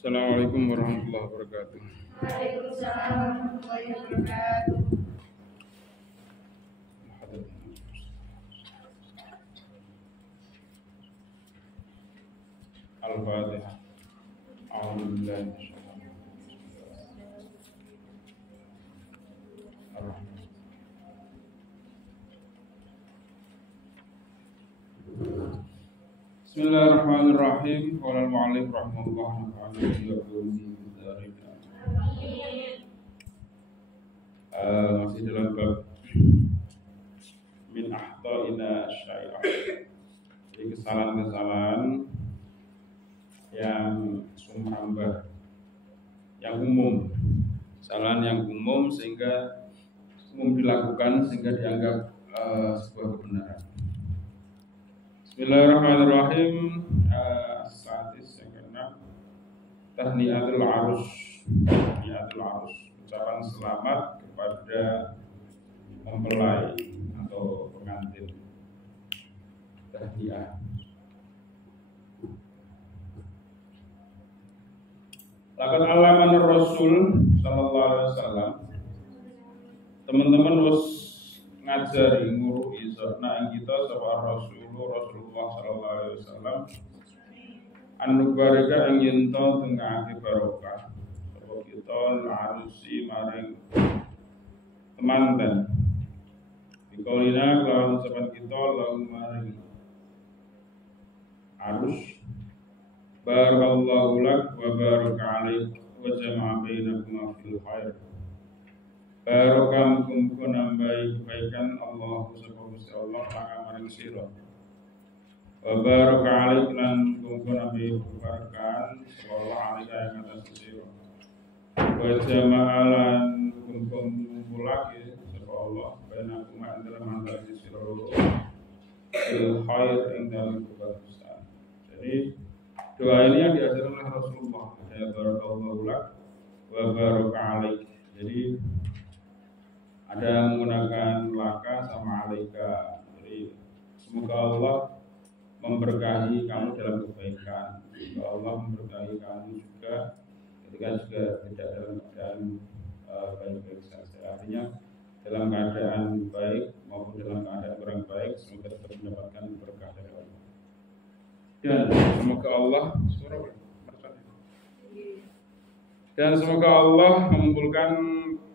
Assalamualaikum warahmatullahi wabarakatuh. Waalaikumsalam warahmatullahi wabarakatuh. Al-Fatihah. A'udzubillahi minasyaitonir rajim. Bismillahirrahmanirrahim. Qala al-mu'allif rahimahullah ta'ala masih dalam bab min ahta'ina syai'ah. Jadi kesalahan-kesalahan yang sumhambah, yang umum, kesalahan yang umum sehingga umum dilakukan sehingga dianggap sebuah kebenaran. Bismillahirrahmanirrahim. Hadis yang keenam, tahniatul arus. Tahniatul arus, ucapan selamat kepada mempelai atau pengantin. Tahniah. Laqad alaman Rasul sallallahu alaihi wasallam. Teman-teman wis ngajari nguru isona ing kita sapa Rasulullah sallallahu alaihi wasallam. Anu bareka ing yen to tengahake barokah. Sapa kita arusi maring temanten. Dikolina kelawan saban kita lalu maring arus. Barakallahu lak wa baraka alaik wa jama'a bainakuma fil khair. Barokah muga nambahi kebaikan Allah subhanahu wa ta'ala maring sira. Wa baraka alaik lan muga nambahi keberkahan Allah alaika yang atas sira. Wa jama'a lan muga ngumpulake sapa Allah bainakuma dalam antara sira fil khair ing dalam kebagusan. Jadi doa ini yang diajarkan oleh Rasulullah, ya barakallahu lak wa baraka alaik. Jadi ada yang menggunakan laka sama alaika. Jadi semoga Allah memberkahi kamu dalam kebaikan. Semoga Allah memberkahi kamu juga ketika juga tidak dalam keadaan baik-baik saja. Artinya dalam keadaan baik maupun dalam keadaan kurang baik, semoga tetap mendapatkan berkah dari Allah. Dan semoga Allah mengumpulkan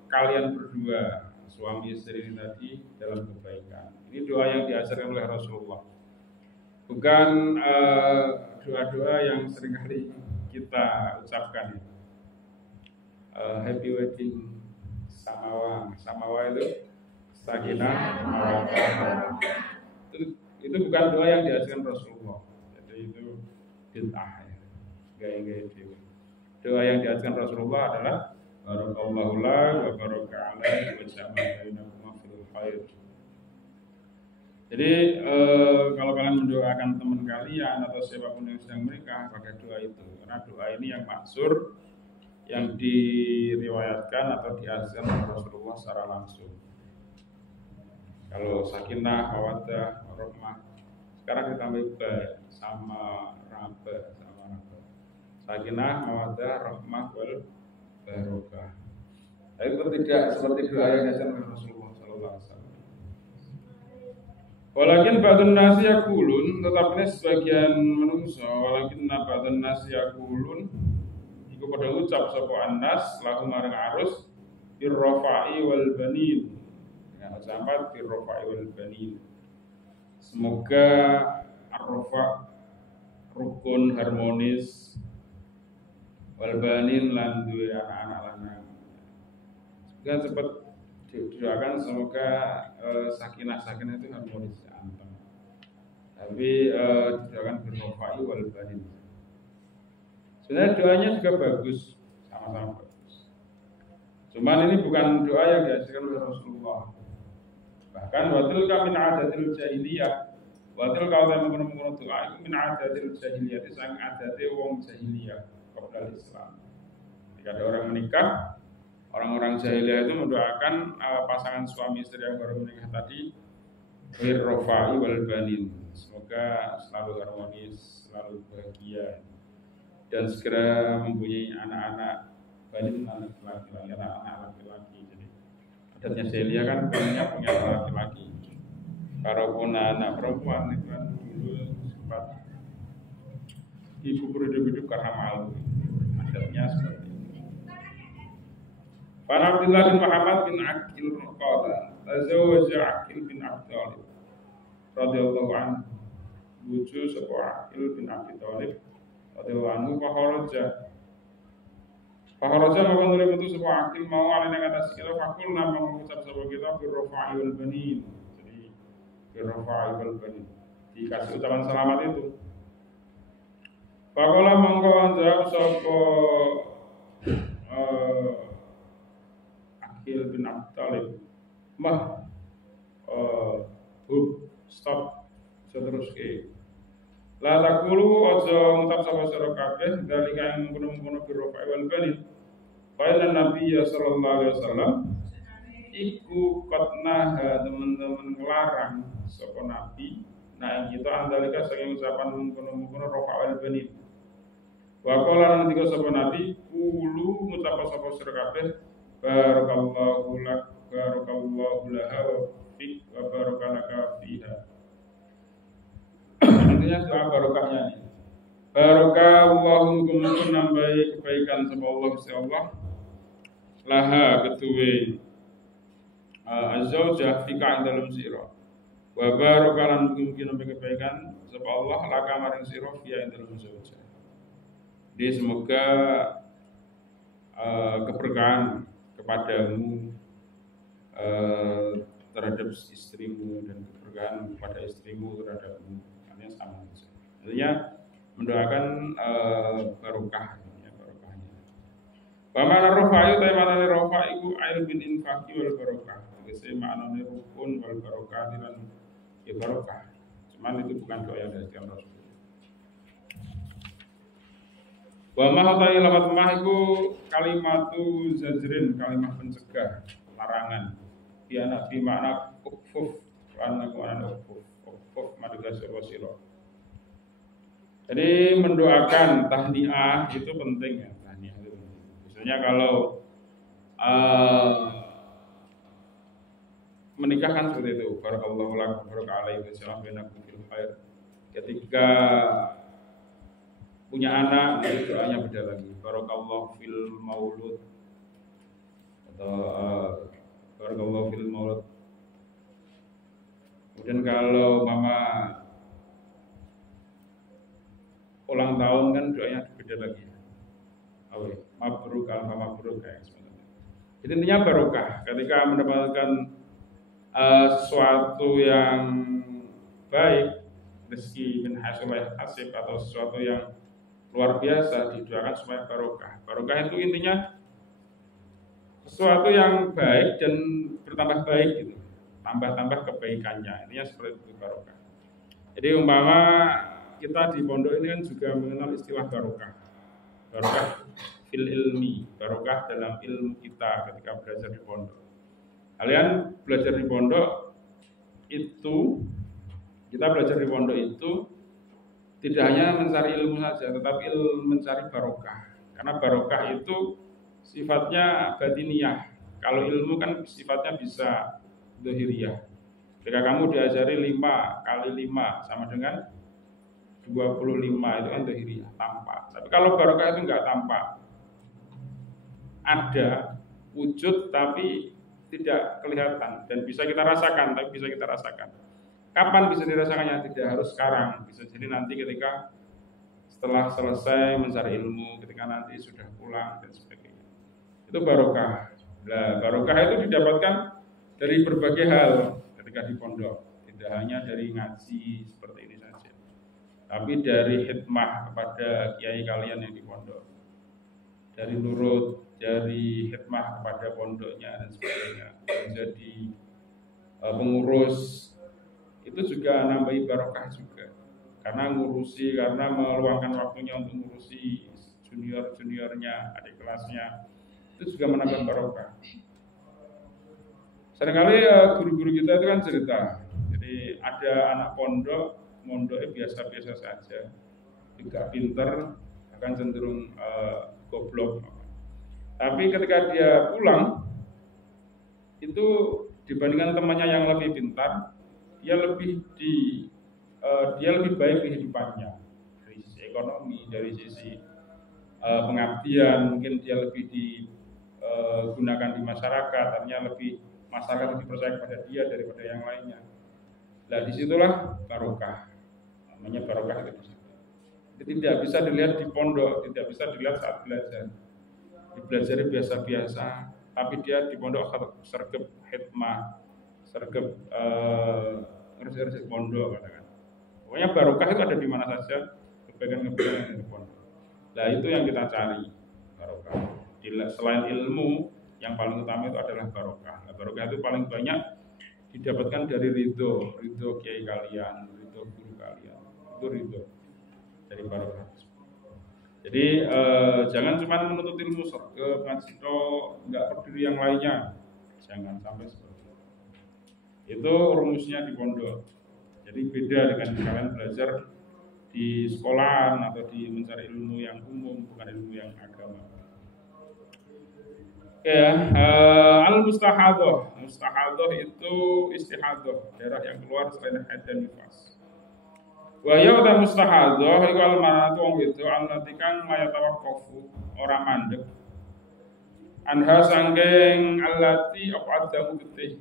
kalian berdua, suami istri ini tadi, dalam kebaikan. Ini doa yang diajarkan oleh Rasulullah. Bukan doa-doa yang seringkali kita ucapkan. Happy wedding samawa itu sakinah mawaddah. Itu bukan doa yang diajarkan Rasulullah. Itu bid'ah ya. Gaya-gaya dewa. Doa yang diajarkan Rasulullah adalah barakallahu lak wa baraka alaik wa jama'a bainakuma fil khair. Jadi kalau kalian mendoakan teman kalian atau siapapun yang sedang menikah pakai doa itu, karena doa ini yang maksur, yang diriwayatkan atau diajarkan oleh Rasulullah secara langsung. Kalau sakinah, mawaddah, warahmah, sekarang kita tambah sama raba. Sakinah, mawaddah, rahmah, wal barokah. Itu tidak seperti doa yang diajarkan oleh Rasulullah sallallahu alaihi wasallam. Walakin ba'dun nasi yaqulun, tetapi sebagian manusia walakin ba'dun nasi yaqulun iku padha ucap sapa annas lahu marang arus birrafa'i wal banin. Ya, ucapan birrafa'i wal banin. Semoga arrofa rukun harmonis walbanin lan duwe anak-anak lanang. Juga sempat didoakan semoga sakinah itu harmonis anteng. Tapi didoakan birrofai walbanin. Sebenarnya doanya juga bagus, sama-sama bagus. Cuman ini bukan doa yang diajarkan oleh Rasulullah. Bahkan watil ka min adatil jahiliyah. Watil ka ta mengkono doa itu min adatil jahiliyah, sang adate wong jahiliyah qabla Islam. Jika ada orang menikah, orang-orang jahiliyah itu mendoakan pasangan suami istri yang baru menikah tadi birrofai wal banin. Semoga selalu harmonis, selalu bahagia. dan segera mempunyai anak-anak banin anak laki-laki. Jadi adatnya Celia kan banyak punya anak laki-laki. Kalau punya anak perempuan itu kan dulu sempat dikubur hidup-hidup karena malu. Adatnya seperti itu. Para Abdullah bin Muhammad bin Aqil qala tazawwaja Aqil bin Abi Thalib radhiyallahu anhu. Bucu sapa Aqil bin Abi Thalib radhiyallahu anhu Faharaja maka nuli metu sapa Aqil mau alene kata kita fakul nama mengucap sapa kita birrafa'i wal banin. Jadi birrafa'i wal banin. Dikasih ucapan selamat itu. Faqala mongko jawab sapa Aqil bin Abi Thalib. Stop seterusnya. La takulu aja ngucap sapa sira kabeh dalika ing mengkono-mengkono birrafa'i wal banin. Qala Nabi sallallahu alaihi wasallam iku qatnaha teman-teman ngelarang sapa Nabi nah kita andalika saking ucapan mengkono-mengkono rafa' wal banin. Wa qala nandika sapa Nabi kulu ngucap sapa sira kabeh barakallahu lak barakallahu laha wa fik wa barakalaka fiha. Intinya doa barokahnya nih. Barokah Allahumma kumpul nambahi kebaikan sama Allah Gusti Allah. Laha ketuwe azzaujah fika ing dalem sira. Wa barokah lan mungkin nambahi kebaikan sama Allah laka maring sira fiya ing dalem zaujah. Jadi semoga keberkahan kepadamu terhadap istrimu dan keberkahan kepada istrimu terhadapmu. Sama artinya mendoakan barokah ya, barokahnya. Wa mana rafa'i ta mana rafa'i iku ail bin infaqi wal barokah. Tegese maknane rukun wal barokah dan ya barokah. Cuman itu bukan doa yang dari Rasul. Wa ma hatai lafat mah iku kalimatu zajrin, kalimat pencegah, larangan. Bi anak bi makna ukfuf, ana makna ukfuf. Jadi mendoakan tahniah itu penting ya, tahniah itu penting. Misalnya kalau menikah kan seperti itu, barakallahu lakum baraka alaihi wasallam bainakum fil khair. Ketika punya anak, doanya beda lagi, barakallahu fil maulud atau barakallahu fil maulud. Kemudian kalau mama ulang tahun kan doanya beda lagi. Mabruk alfa mabruk kayak sebenarnya. Jadi intinya barokah. Ketika mendapatkan sesuatu yang baik, rezeki min hasil hasib atau sesuatu yang luar biasa didoakan supaya barokah. Barokah itu intinya sesuatu yang baik dan bertambah baik gitu. Tambah-tambah kebaikannya, intinya seperti itu barokah. Jadi umpama kita di pondok ini kan juga mengenal istilah barokah. Barokah fil ilmi, barokah dalam ilmu kita ketika belajar di pondok. Kalian belajar di pondok itu, kita belajar di pondok itu tidak hanya mencari ilmu saja, tetapi mencari barokah. Karena barokah itu sifatnya batiniyah. Kalau ilmu kan sifatnya bisa dohiriyah. Ketika kamu diajari 5 kali 5 sama dengan 25 itu kan dohiriyah, tampak. Tapi kalau barokah itu enggak tampak. Ada wujud tapi tidak kelihatan dan bisa kita rasakan, tapi bisa kita rasakan. Kapan bisa dirasakannya? Tidak harus sekarang. Bisa jadi nanti ketika setelah selesai mencari ilmu, ketika nanti sudah pulang dan sebagainya. Itu barokah. Nah, barokah itu didapatkan dari berbagai hal ketika di pondok, tidak hanya dari ngaji seperti ini saja, tapi dari hikmah kepada kiai kalian yang di pondok, dari nurut, dari hikmah kepada pondoknya dan sebagainya, menjadi pengurus itu juga nambahi barokah juga, karena meluangkan waktunya untuk ngurusi juniornya, adik kelasnya, itu juga menambah barokah. Seringkali guru-guru kita itu kan cerita, jadi ada anak pondoknya biasa-biasa saja, juga pinter, akan cenderung goblok. Tapi ketika dia pulang itu dibandingkan temannya yang lebih pintar, dia lebih baik kehidupannya dari sisi ekonomi, dari sisi pengabdian, mungkin dia lebih digunakan di masyarakat, artinya masyarakat lebih percaya kepada dia daripada yang lainnya. Nah, disitulah barokah, namanya barokah itu. Itu tidak bisa dilihat di pondok, tidak bisa dilihat saat belajar. Dipelajari biasa-biasa, tapi dia di pondok sergap hikmah, sergap ngerti pondok katakan. Pokoknya barokah itu ada di mana saja, kebaikan-kebaikan yang di pondok. Nah, itu yang kita cari, barokah. Selain ilmu, yang paling utama itu adalah barokah. Nah, barokah itu paling banyak didapatkan dari ridho kiai kalian, ridho guru kalian. Itu ridho dari barokah. Jadi jangan cuma menuntut ilmu ke ngaji nggak peduli yang lainnya, jangan sampai seperti itu. Itu rumusnya di pondok. Jadi beda dengan kalian belajar di sekolahan atau di mencari ilmu yang umum, bukan ilmu yang agama. Ya, al-mustahadah. Mustahadah itu istihadah, darah yang keluar selain haid dan nifas. Wa ya ta mustahadah iku al-maratu wong wedok allati kang mayatawaqqafu ora mandeg. Anha sangking allati aqaddahu getih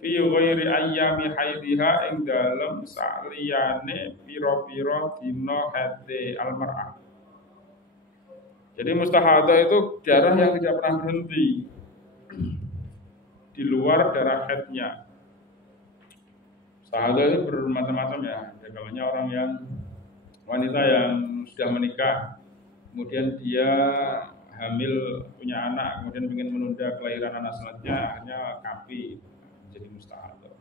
fi ghairi ayyami haidiha ing dalem saliyane pira-pira dina haide al-mar'ah. Jadi mustahadah itu darah yang tidak pernah berhenti di luar darah haidnya. Mustahadah itu bermacam-macam ya. Kalaunya orang yang wanita yang sudah menikah, kemudian dia hamil punya anak, kemudian ingin menunda kelahiran anak selanjutnya, akhirnya KB menjadi mustahadah.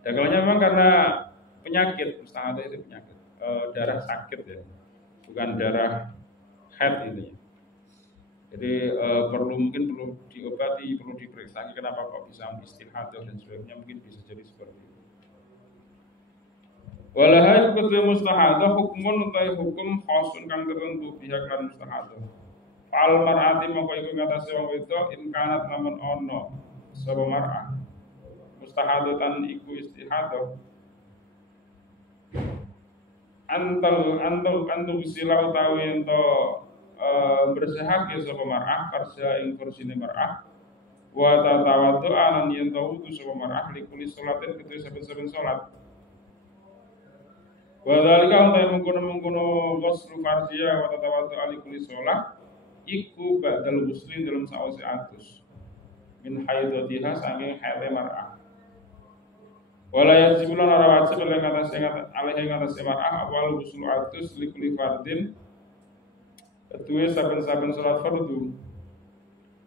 Dan kalaunya memang karena penyakit, mustahadah itu penyakit, darah sakit ya, bukan darah haid ini. Jadi mungkin perlu diobati, perlu diperiksa kenapa kok bisa istihadah dan sebagainya, mungkin bisa jadi seperti itu. Walahai betul mustahadah hukumun utai hukum khasun kang tertentu pihak lan mustahadah. Fal mar'ati mongko iku ngatasi wong wedok in kanat lamun ono sapa mar'ah mustahadatan iku istihadah. Antal sila utawi ento bersihake sapa mar'ah farsa ing kursine mar'ah wa tatawadu anan yen tau tu sapa mar'ah likuli salatin ketu saben-saben salat. Wa dzalika uta mungkono ghuslu fardhiya wa tatawadu likuli salat iku ba'dal ghusli dalam sause atus min haidatiha sange haide mar'ah. Wala yajibu lan ora wajib lan alaihi ngatasi mar'ah awal ghuslu atus likuli fardin ketuwe saben-saben salat fardu.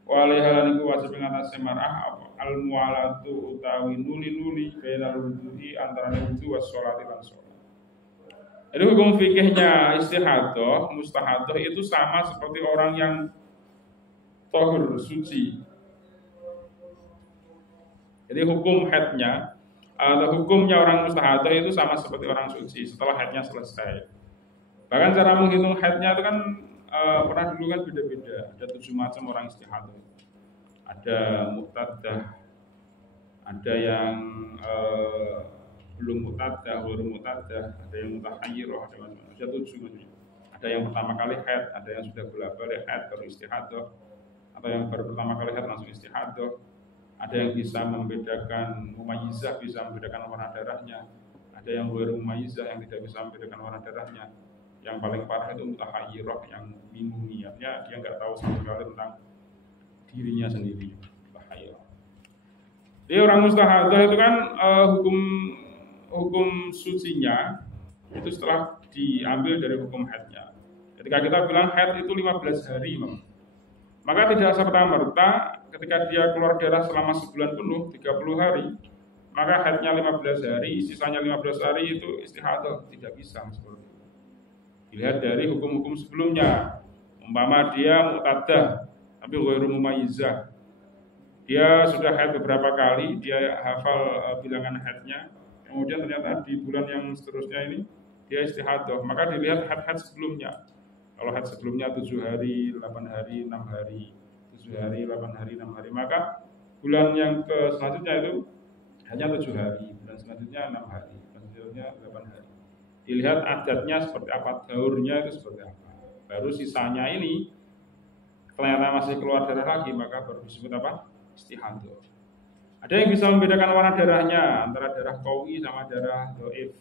Wali halan iku wajib ngatasi mar'ah al-mu'alatu utawi nuli-nuli bainal wudu'i antara wudu was sholati lan sholat. Jadi hukum fikihnya istihadah, mustahadah itu sama seperti orang yang tahur, suci. Jadi hukum haidnya atau hukumnya orang mustahadah itu sama seperti orang suci setelah haidnya selesai. Bahkan cara menghitung haidnya itu kan pernah dulu kan beda-beda. Ada 7 macam orang istihadah. Ada muqtaddah, ada yang belum muqtaddah, baru muqtaddah, ada yang mutahayyirah, ada macam-macam. Ada 7 macam. Ada yang pertama kali haid, ada yang sudah bolak-balik haid baru istihadah, atau yang baru pertama kali haid langsung istihadah. Ada yang bisa membedakan mumayyizah, bisa membedakan warna darahnya. Ada yang ghairu mumayyizah yang tidak bisa membedakan warna darahnya. Yang paling parah itu mutahayyirah yang bingung niatnya, dia nggak tahu sama sekali tentang dirinya sendiri. Mutahayyirah. Jadi orang mustahadah itu kan hukum sucinya itu setelah diambil dari hukum haidnya. Ketika kita bilang haid itu 15 hari, maka tidak serta-merta ketika dia keluar darah selama sebulan penuh 30 hari, maka haidnya 15 hari, sisanya 15 hari itu istihadah, tidak bisa seperti itu. Dilihat dari hukum-hukum sebelumnya. Umpama dia muqtaddah tapi ghairu mumayyizah. Dia sudah haid beberapa kali, dia hafal bilangan haidnya. Kemudian ternyata di bulan yang seterusnya ini dia istihadah, maka dilihat haid-haid sebelumnya. Kalau haid sebelumnya 7 hari, 8 hari, 6 hari, 7 hari, 8 hari, 6 hari, maka bulan yang ke selanjutnya itu hanya 7 hari, bulan selanjutnya 6 hari, bulan selanjutnya 8 hari. Dilihat adatnya seperti apa, daurnya itu seperti apa. Baru sisanya ini ternyata masih keluar darah lagi, maka baru disebut apa? Istihadah. Ada yang bisa membedakan warna darahnya antara darah qawi sama darah dhaif.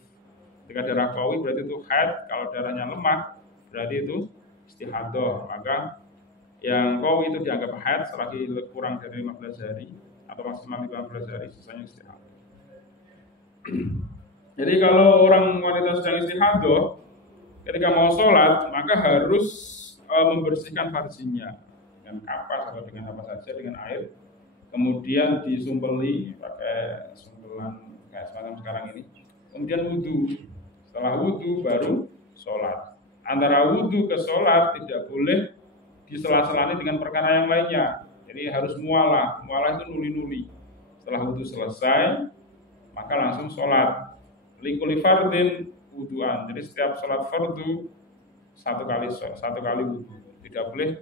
Ketika darah qawi berarti itu haid, kalau darahnya lemah berarti itu istihadah. Maka yang qawi itu dianggap haid selagi kurang dari 15 hari atau maksimal 15 hari, sisanya istihadah. Jadi kalau orang wanita sedang istihadah, ketika mau sholat maka harus membersihkan farjinya dengan kapas atau dengan apa saja, dengan air. Kemudian disumpeli pakai sumpelan kayak semacam sekarang ini. Kemudian wudhu. Setelah wudhu baru sholat. Antara wudhu ke sholat tidak boleh disela-selani dengan perkara yang lainnya. Jadi harus mualah. Mualah itu nuli-nuli. Setelah wudhu selesai, maka langsung sholat. Likuli fardin wudhuan. Jadi setiap sholat fardu satu kali wudhu. Tidak boleh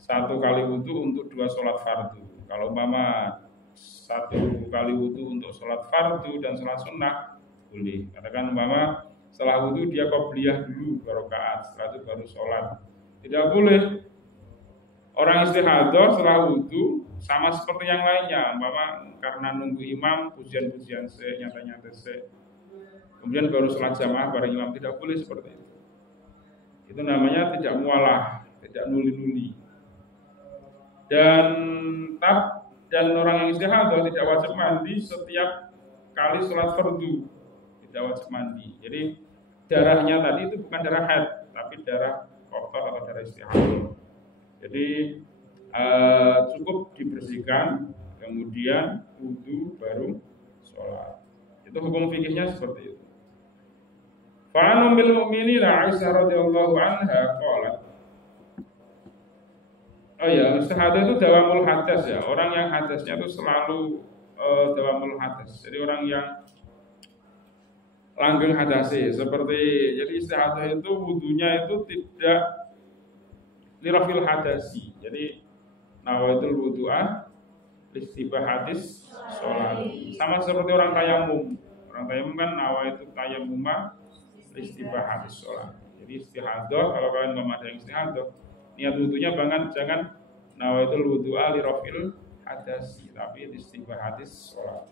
satu kali wudhu untuk 2 sholat fardu. Kalau umpama 1 kali wudhu untuk sholat fardu dan sholat sunnah boleh. Katakan umpama setelah wudhu dia qobliyah dulu 2 rakaat, setelah itu baru sholat. Tidak boleh. Orang istihadah setelah wudhu sama seperti yang lainnya. Umpama karena nunggu imam pujian-pujian nyata-nyata kemudian baru sholat jamaah bareng imam, tidak boleh seperti itu. Itu namanya tidak mualah, tidak nuli-nuli. Dan orang yang istihadah tidak wajib mandi setiap kali sholat fardu, tidak wajib mandi. Jadi darahnya tadi itu bukan darah haid, tapi darah kotor atau darah istihadah. Jadi cukup dibersihkan, kemudian wudhu baru sholat. Itu hukum fikihnya seperti itu. Fa'an ummil mu'minina Aisyah radhiyallahu anha qalat. Oh ya, istihadah itu dawamul hadas ya. Orang yang hadasnya itu selalu dawamul hadas. Jadi orang yang langgeng hadasi. Jadi istihadah itu wudunya itu tidak lirafil hadasi. Jadi nawaitul wudu'ah istibahadis sholat. Sama seperti orang tayamum. Orang tayamum kan nawaitul tayamumah istibahadis sholat. Jadi istihadah, kalau kalian mau ada yang istihadah, niat wudunya jangan nawaitul wudu'a li rafil hadasi, tapi istibahadis sholat.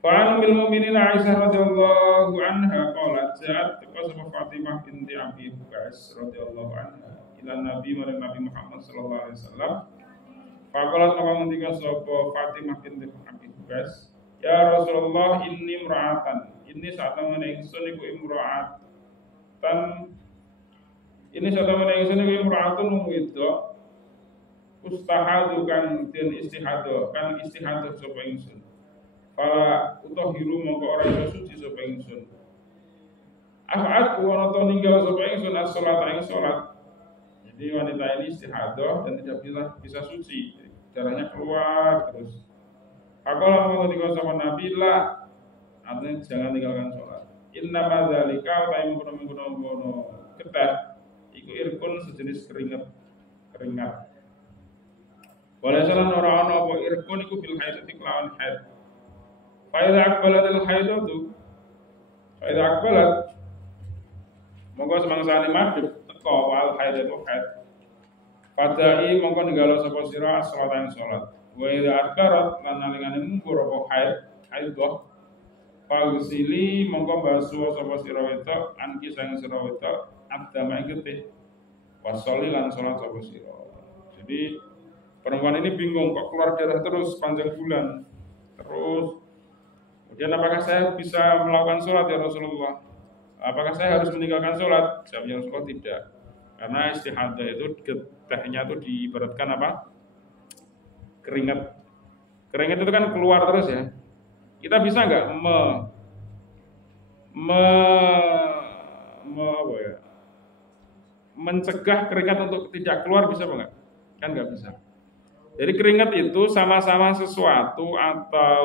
Fa'an bil mu'minina Aisyah radhiyallahu anha qalat ja'at qasama Fatimah binti Abi Bakar radhiyallahu anha ila Nabi Muhammad sallallahu alaihi wasallam. Faqalat maka ngendika sapa Fatimah binti Abi Bakar, ya Rasulullah inni imra'atan. Ini saat temen ingsun iku imra'atan. Ini saat temen ingsun iku imra'atun wedok. Ustahadu kan den istihadah, kan istihadah sapa ingsun. Fala utahiru mongko ora iso suci sapa ingsun. Afat wa to ninggal sapa ingsun as-salat ing salat. Jadi wanita ini istihadah dan tidak bisa suci. Darahnya keluar terus. Aku langsung ketika sama Nabi lah, artinya jangan tinggalkan sholat. Inna madzalika wa mengkono ketat. Iku irkun sejenis keringat. Walasalan orang apa irkun iku bil haid kelawan haid. Faida akbalatil haidatu. Faida akbalat. Monggo semangsane maghrib teko wal haidatu haid. Padai mongko ninggalo sapa sira salat ing salat. Wa idza adbarat lan nalingane mundur apa haid Pausili mongko basuh sapa sira wedok anki sang sira wedok abdama ing getih. Wasoli lan salat sapa sira. Jadi perempuan ini bingung kok keluar darah terus panjang bulan. Terus kemudian apakah saya bisa melakukan sholat ya Rasulullah? Apakah saya harus meninggalkan sholat? Jawabnya Rasulullah tidak. Karena istihadah itu getihnya itu diibaratkan apa? Keringat itu kan keluar terus ya. Kita bisa nggak mencegah keringat untuk tidak keluar, bisa apa nggak? Kan nggak bisa. Jadi keringat itu sama-sama sesuatu atau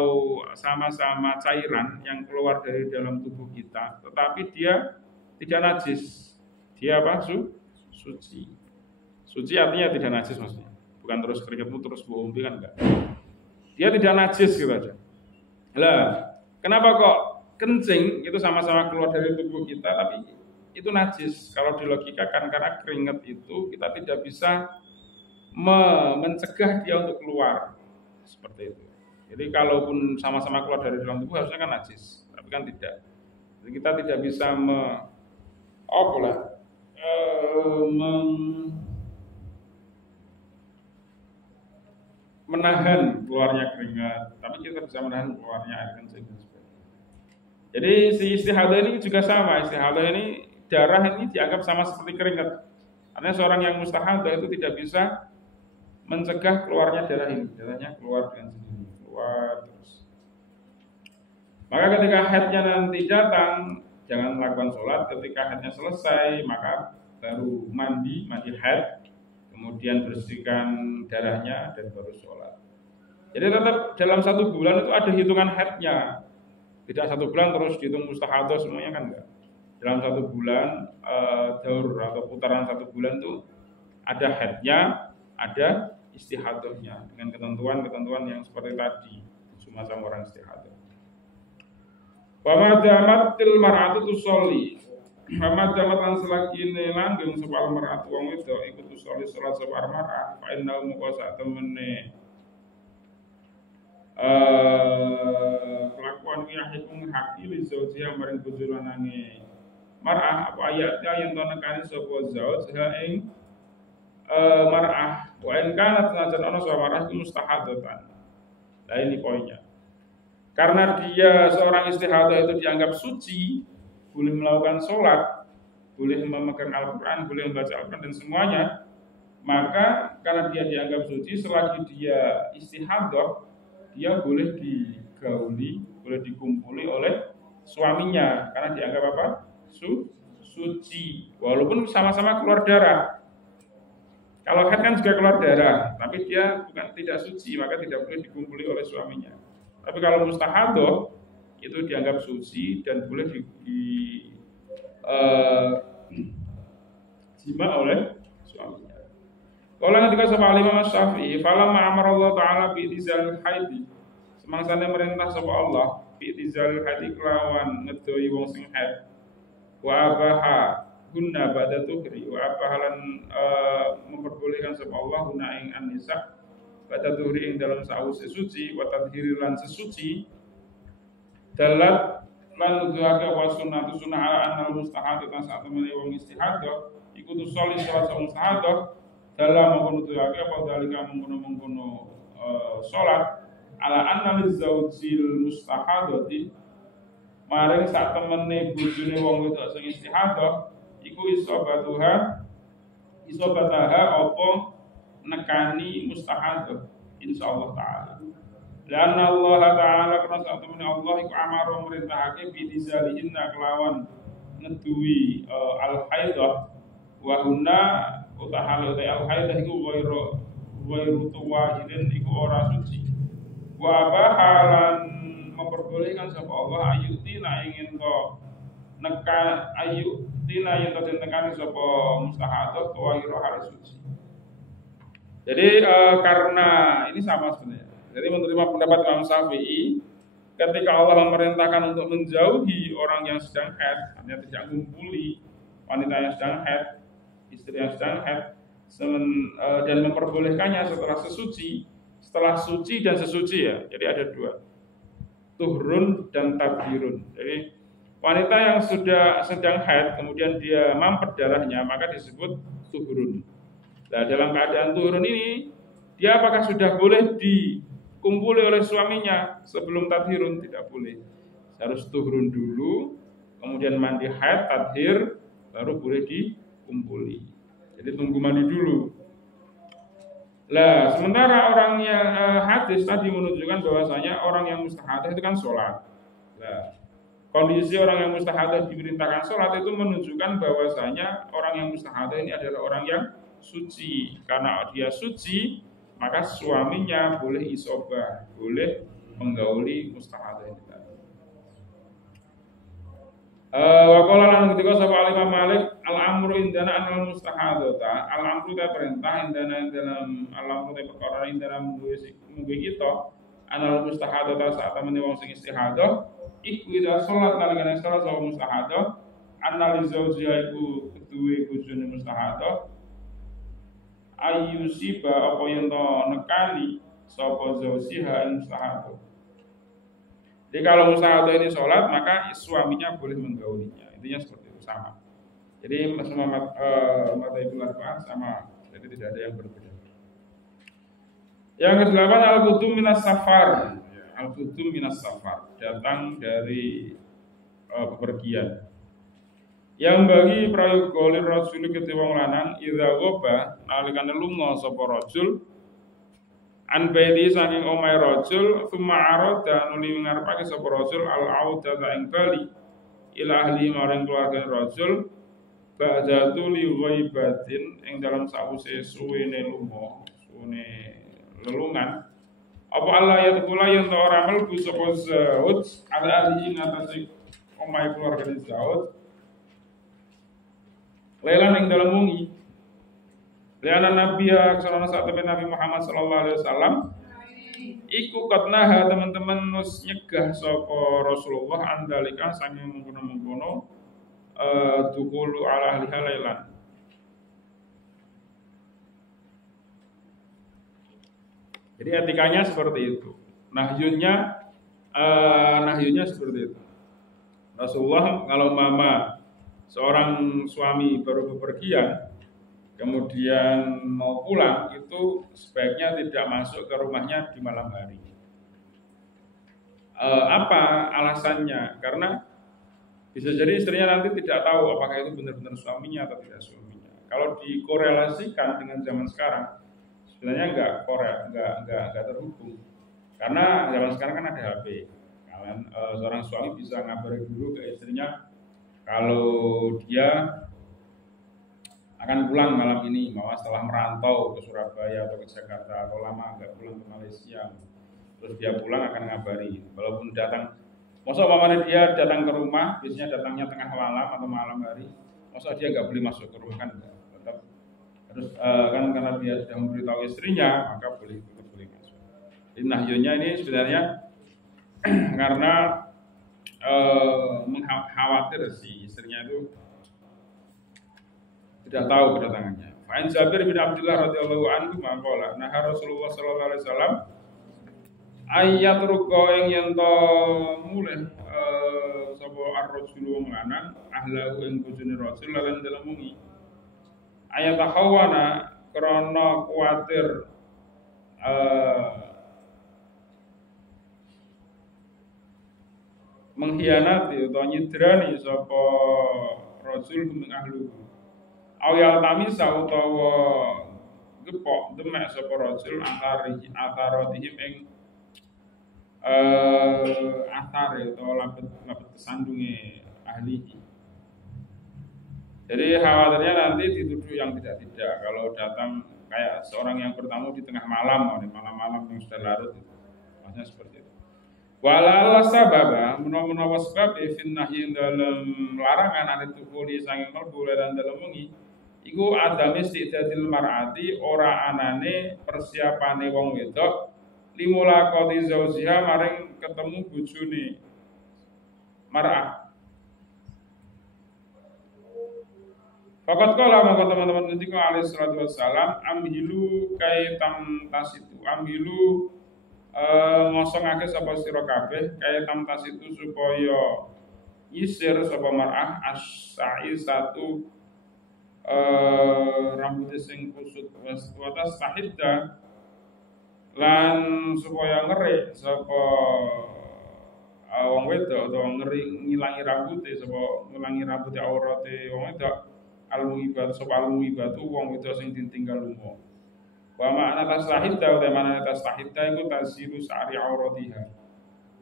sama-sama cairan yang keluar dari dalam tubuh kita, tetapi dia tidak najis. Dia apa? Suci. Suci artinya tidak najis maksudnya. Bukan terus keringatmu terus umpi kan enggak. Dia tidak najis gitu aja. Lah, kenapa kok kencing itu sama-sama keluar dari tubuh kita tapi itu najis? Kalau dilogikakan karena keringat itu kita tidak bisa mencegah dia untuk keluar seperti itu. Jadi kalaupun sama-sama keluar dari dalam tubuh harusnya kan najis, tapi kan tidak. Jadi kita tidak bisa menahan keluarnya keringat, tapi kita bisa menahan keluarnya air kencing. Jadi si istihadah ini juga sama. Istihadah ini darah ini dianggap sama seperti keringat. Karena seorang yang mustahadah itu tidak bisa mencegah keluarnya darah ini. Darahnya keluar dengan sendiri, keluar terus. Maka ketika haidnya nanti datang, jangan melakukan sholat. Ketika haidnya selesai, maka baru mandi haid, kemudian bersihkan darahnya dan baru sholat. Jadi tetap dalam 1 bulan itu ada hitungan haidnya. Tidak 1 bulan terus dihitung mustahadah semuanya kan enggak. Dalam 1 bulan daur atau putaran 1 bulan itu ada haidnya, ada istihadahnya dengan ketentuan-ketentuan yang seperti tadi, semacam orang istihadah. Wa madamatil mar'atu tusolli. Wa madamat lan selakine langgeng sapa mar'atu wong wedok iku tusolli salat sapa mar'ah fa inna muqasa temene kelakuan yahikum haqi li zawjiha maring bojo lanange mar'ah apa ayatnya yang tonekani sapa zauj ha ing mar'ah wa in kanat senajan ana sapa mar'ah mustahadatan. Nah ini poinnya. Karena dia seorang istihadah itu dianggap suci, boleh melakukan sholat, boleh memegang Al-Quran, boleh membaca Al-Quran dan semuanya, maka karena dia dianggap suci, selagi dia istihadah, dia boleh digauli, boleh dikumpuli oleh suaminya, karena dianggap apa? Suci, walaupun sama-sama keluar darah. Kalau haid kan juga keluar darah, tapi dia tidak suci, maka tidak boleh dikumpuli oleh suaminya. Tapi kalau mustahadah itu dianggap suci dan boleh jima oleh suaminya. Kalau ketika sapa Imam Syafi'i, falamma amara Allah taala bi itizalil haid. Semangsane merintah sapa Allah bi itizalil haid kelawan ngedoi wong sing haid. Wa abaha hunna ba'da tuhri wa abahalan memperbolehkan sapa Allah hunna ing an-nisa ba'da tuhri ing dalam sause suci wa tadhiri lan sesuci dalat lan nuduhake wa sunnatu sunnah ala annal mustahadah kan saat temene wong istihadah iku tusolli salat mustahadah dalam mengkono-kono apa dalika mengkono-mengkono salat ala anna lizaujil mustahadati maring sak temene bojone wong wedok sing istihadah iku isobataha apa nekani mustahadah insyaallah taala. Dan Allah taala karena sak temene Allah iku amaro merintahake bi dizalihinna kelawan ngeduwi al-haidah wa hunna utahal al-haidah iku ghairu tuwahidin iku ora suci. Wa bahalan memperbolehkan sapa Allah ayutina ingin to neka ayutina yang to nekani sapa mustahadah ghairu harus suci. Jadi karena ini sama sebenarnya. Jadi menerima pendapat Imam Syafi'i ketika Allah memerintahkan untuk menjauhi orang yang sedang haid, artinya tidak mengumpuli wanita yang sedang haid, istri yang sedang haid, dan memperbolehkannya setelah suci dan sesuci ya. Jadi ada 2, tuhrun dan tabhirun. Jadi wanita yang sudah sedang haid kemudian dia mampet darahnya maka disebut tuhrun. Nah dalam keadaan tuhrun ini dia apakah sudah boleh dikumpuli oleh suaminya sebelum tadhirun? Tidak boleh. Harus tuhrun dulu, kemudian mandi haid, tadhir, baru boleh dikumpuli. Jadi tunggu mandi dulu. Lah, sementara orang yang hadis tadi menunjukkan bahwasanya orang yang mustahadah itu kan sholat. Nah, kondisi orang yang mustahadah diperintahkan sholat itu menunjukkan bahwasanya orang yang mustahadah ini adalah orang yang suci. Karena dia suci, maka suaminya boleh isobah, boleh menggauli mustahadah ini. Wa qala lan ngendika sapa Imam Malik al-amru indana anal mustahadata al-amru ta perintah indana dalam al-amru ta perkara indana munggu kita anal mustahadata saat temene wong sing istihadah iku ida salat nalika salat sapa mustahadah anal zaujiha iku keduwe bojone mustahadah ayyusiba apa yen to nekani sapa zaujiha mustahadah. Jadi kalau mustahadah ini sholat, maka suaminya boleh menggaulinya. Intinya seperti itu, sama. Jadi semua madzhabul arba'ah sama, jadi tidak ada yang berbeda. Yang ke-8 al-qudum minas safar. Al-qudum minas safar, datang dari bepergian. Yang bagi prayoga lir rasul kete wong lanang idza ghaba nalikane lunga sapa rajul an baiti saking omahe rajul thumma arada nuli ngarepake sapa rajul al auda ing bali ila ahli maring keluarga rajul ba'datu li ghaibatin ing dalam sawise suwene lunga suwene lelungan apa Allah ya tekula yen ora mlebu sapa zaud ala ahli ing atase omahe keluarga zaud lelan ing dalam mungi Liana Nabi ya kesana saat Nabi Muhammad sallallahu alaihi wasallam iku katnaha teman-teman nus nyegah sapa Rasulullah andalika sange mengkono-mengkono dukulu ala ahli halailan. Jadi etikanya seperti itu. Nahyunya seperti itu. Rasulullah kalau mama seorang suami baru bepergian kemudian mau pulang itu sebaiknya tidak masuk ke rumahnya di malam hari. Apa alasannya? Karena bisa jadi istrinya nanti tidak tahu apakah itu benar-benar suaminya atau tidak suaminya. Kalau dikorelasikan dengan zaman sekarang, sebenarnya nggak terhubung. Karena zaman sekarang kan ada HP. Kalian seorang suami bisa ngabari dulu ke istrinya kalau dia akan pulang malam ini, bahwa setelah merantau ke Surabaya atau ke Jakarta atau lama nggak pulang ke Malaysia, terus dia pulang akan ngabari. Walaupun datang, masa mamanya dia datang ke rumah, biasanya datangnya tengah malam atau malam hari, masa dia nggak boleh masuk ke rumah kan? Tetap harus kan karena dia sudah memberitahu istrinya, maka boleh masuk. Jadi nahyunya ini sebenarnya karena khawatir si istrinya itu tidak tahu kedatangannya. Fa'in Jabir bin Abdullah radhiyallahu anhu maqala nah Rasulullah sallallahu alaihi wasallam ayat ruko ing yen to mulih sapa ar-rasul wong lanang ahlahu ing bojone rasul lan dalem mungi ayat khawana krana kuwatir mengkhianati utawa nyidrani sapa rasul ing ahluhu Awal tamisa utawa gepok demek sapa rasul atharatihim ing athare utawa labet kesandunge ahli. Jadi khawatirnya nanti dituduh yang tidak kalau datang kayak seorang yang bertamu di tengah malam yang sudah larut itu. Maksudnya seperti itu. Wala sababa menawa sebab fin nahyi dalam larangan ane tukuli sanging mlebu lan dalem wengi iku adami istidadil mar'ati ora anane persiapane wong wedok limulaqati zaujiha maring ketemu bojone mar'ah. Fakat kala maka teman-teman ngendika alaihi salatu wassalam amhilu kaitam tasitu amhilu ngosongake sapa sira kabeh kaitam tasitu supaya yisir sapa mar'ah as-sa'i satu rambut sing kusut watas tahidda lan supaya ngeri sapa wong wedok utawa ngilangi rambute sapa ngilangi rambute aurate wong wedok al-muhibat sapa al-muhibat wong wedok sing ditinggal lunga wa makna tasahidda utawa makna tasahidda iku tasilu sa'ri auratiha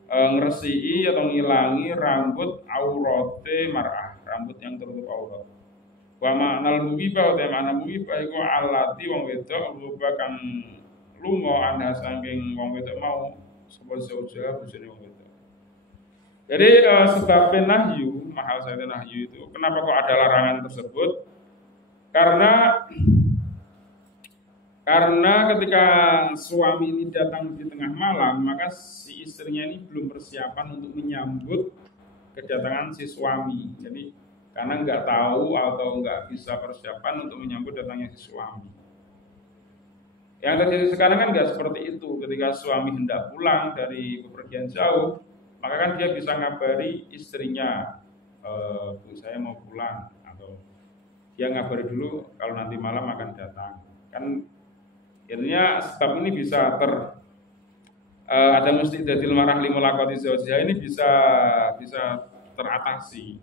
ngresiki atau ngilangi rambut aurate mar'ah rambut yang tertutup aurat. Wa ma'nal muwibah utawa makna muwibah iku alati wong wedok rupa kang lunga ana saking wong wedok mau sapa zauja bojone wong wedok. Jadi sebab nahyu mahal Sayyidina Nahyu itu. Kenapa kok ada larangan tersebut? Karena ketika suami ini datang di tengah malam, maka si istrinya ini belum persiapan untuk menyambut kedatangan si suami. Jadi karena nggak tahu atau nggak bisa persiapan untuk menyambut datangnya si suami. Yang terjadi sekarang kan nggak seperti itu. Ketika suami hendak pulang dari bepergian jauh, maka kan dia bisa ngabari istrinya, Bu saya mau pulang, atau dia ngabari dulu kalau nanti malam akan datang. Kan akhirnya sebab ini bisa ada mustidzatil marah limulaqati zawjiha ini bisa teratasi.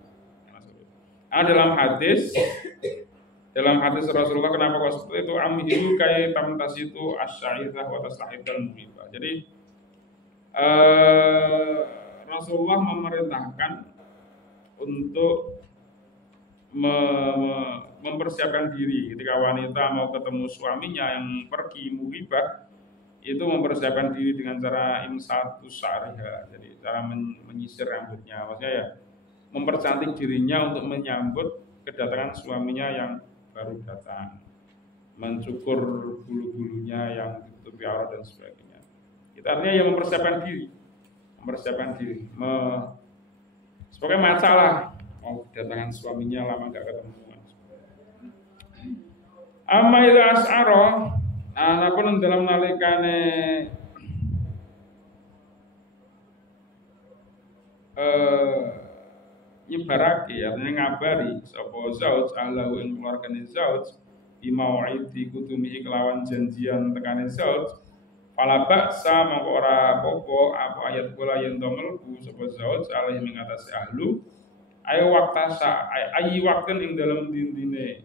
Nah, dalam hadis Rasulullah kenapa kok seperti itu? Amilu kai tamtasitu asy'irah wa tasahidal muhibah. Jadi Rasulullah memerintahkan untuk mempersiapkan diri ketika wanita mau ketemu suaminya yang pergi muhibah, itu mempersiapkan diri dengan cara imsatus sya'riha, jadi cara menyisir rambutnya, maksudnya ya mempercantik dirinya untuk menyambut kedatangan suaminya yang baru datang, mencukur bulu-bulunya yang ditutupi aurat dan sebagainya. Itu artinya ya mempersiapkan diri, sebagai masalah mau kedatangan suaminya lama gak ketemu. Amma ila as'ara, anapun dalam nalikane nyebarake, artinya ngabari sapa zauj ahlahu ing keluargane zauj bi mau'idi kutumihi kelawan janjian tekane zauj, fala ba'sa mongko ora apa-apa apa ayat kula yen to mlebu sapa zauj alaihi ing atase ahlu ayo waktasa ayi wakten ing dalam dindine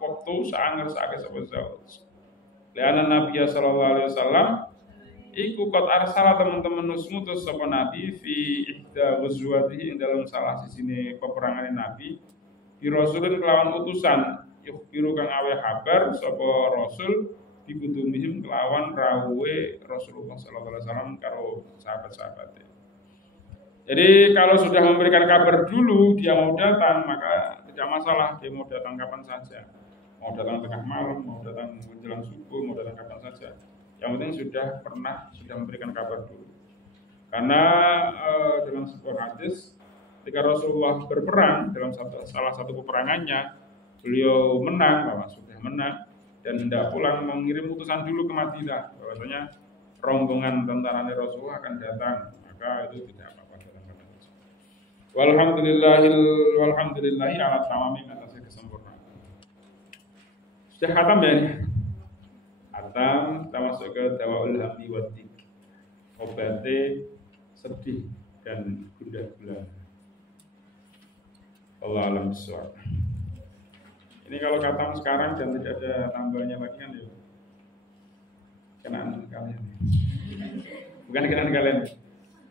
waktu saangger-saangger sapa zauj. Liana Nabi sallallahu alaihi wasallam iku qad arsala teman-teman nusmutus sapa Nabi fi ihda ghazwatihi ing dalam salah sisine peperangan Nabi di Rasulun kelawan utusan yukhbiru kang awe kabar sapa Rasul dibutumihim kelawan rawuhe Rasulullah sallallahu alaihi wasallam karo sahabat-sahabatnya. Jadi kalau sudah memberikan kabar dulu dia mau datang, maka tidak masalah, dia mau datang kapan saja. Mau datang tengah malam, mau datang menjelang subuh, mau datang kapan saja. Yang penting sudah memberikan kabar dulu. Karena dalam sebuah hadis ketika Rasulullah berperang dalam salah satu peperangannya, beliau menang, bahwa sudah menang dan hendak pulang mengirim utusan dulu ke Madinah bahwasanya rombongan tentara Rasulullah akan datang, maka itu tidak apa-apa. Walhamdulillahi ala tamami atas kesempurnaan. Sudah khatam ya ini? Khatam, kita masuk ke dawaul hamdi wadik, obatnya sedih dan gundah gulana. Allah alam bisawab. Ini kalau khatam sekarang dan tidak ada tambahnya lagi kan ya kenaan kalian. Bukan kenaan kalian.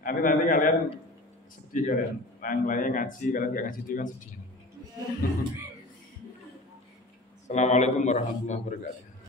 Nanti kalian sedih kalian. Lain-lainnya ngaji, kalian gak ngaji itu kan sedih. Assalamualaikum warahmatullahi wabarakatuh.